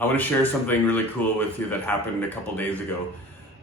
I want to share something really cool with you that happened a couple days ago.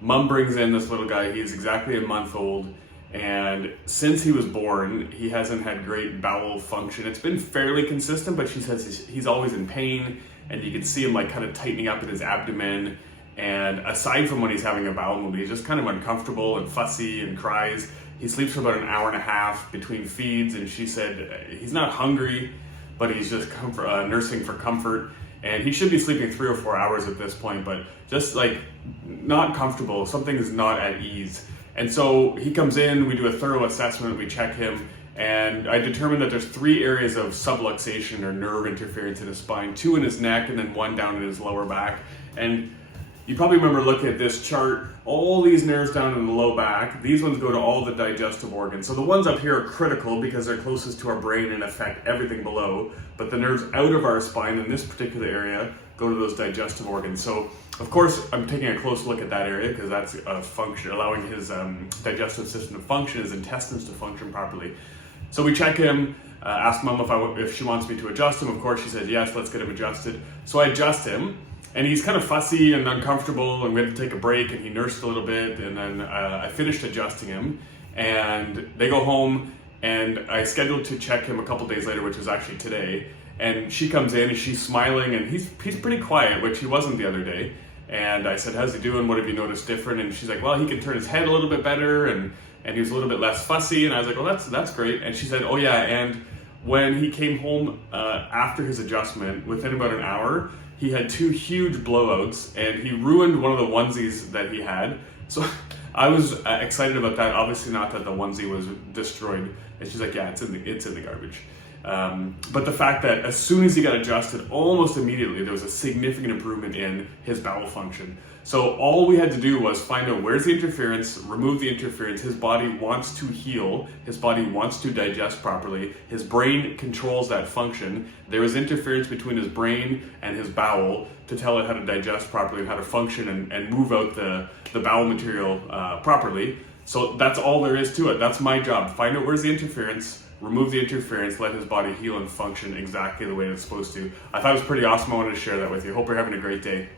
Mom brings in this little guy. He's exactly a month old, and since he was born, he hasn't had great bowel function. It's been fairly consistent, but she says he's always in pain, and you can see him like kind of tightening up in his abdomen. And aside from when he's having a bowel movement, he's just kind of uncomfortable and fussy and cries. He sleeps for about an hour and a half between feeds, and she said he's not hungry, but he's just nursing for comfort. And he should be sleeping 3 or 4 hours at this point, but just like not comfortable. Something is not at ease. And so he comes in, we do a thorough assessment, we check him, and I determined that there's 3 areas of subluxation or nerve interference in his spine, 2 in his neck and then 1 down in his lower back. And you probably remember looking at this chart, all these nerves down in the low back, these ones go to all the digestive organs. So the ones up here are critical because they're closest to our brain and affect everything below, but the nerves out of our spine in this particular area go to those digestive organs. So of course I'm taking a close look at that area because that's a function, allowing his digestive system to function, his intestines to function properly. So we check him, ask Mom if she wants me to adjust him. Of course she said yes, let's get him adjusted. So I adjust him. And he's kind of fussy and uncomfortable, and we had to take a break, and he nursed a little bit, and then I finished adjusting him, and they go home, and I scheduled to check him a couple days later, which was actually today, and she comes in, and she's smiling, and he's pretty quiet, which he wasn't the other day, and I said, how's he doing, what have you noticed different? And she's like, well, he can turn his head a little bit better, and he was a little bit less fussy, and I was like, well, that's great, and she said, oh yeah, and when he came home after his adjustment, within about an hour, he had 2 huge blowouts, and he ruined one of the onesies that he had. So I was excited about that. Obviously not that the onesie was destroyed. And she's like, yeah, it's in the garbage. But the fact that as soon as he got adjusted, almost immediately, there was a significant improvement in his bowel function. So all we had to do was find out where's the interference, remove the interference. His body wants to heal. His body wants to digest properly. His brain controls that function. There is interference between his brain and his bowel to tell it how to digest properly and how to function and move out the bowel material properly. So that's all there is to it. That's my job. Find out where's the interference, remove the interference, let his body heal and function exactly the way it's supposed to. I thought it was pretty awesome. I wanted to share that with you. Hope you're having a great day.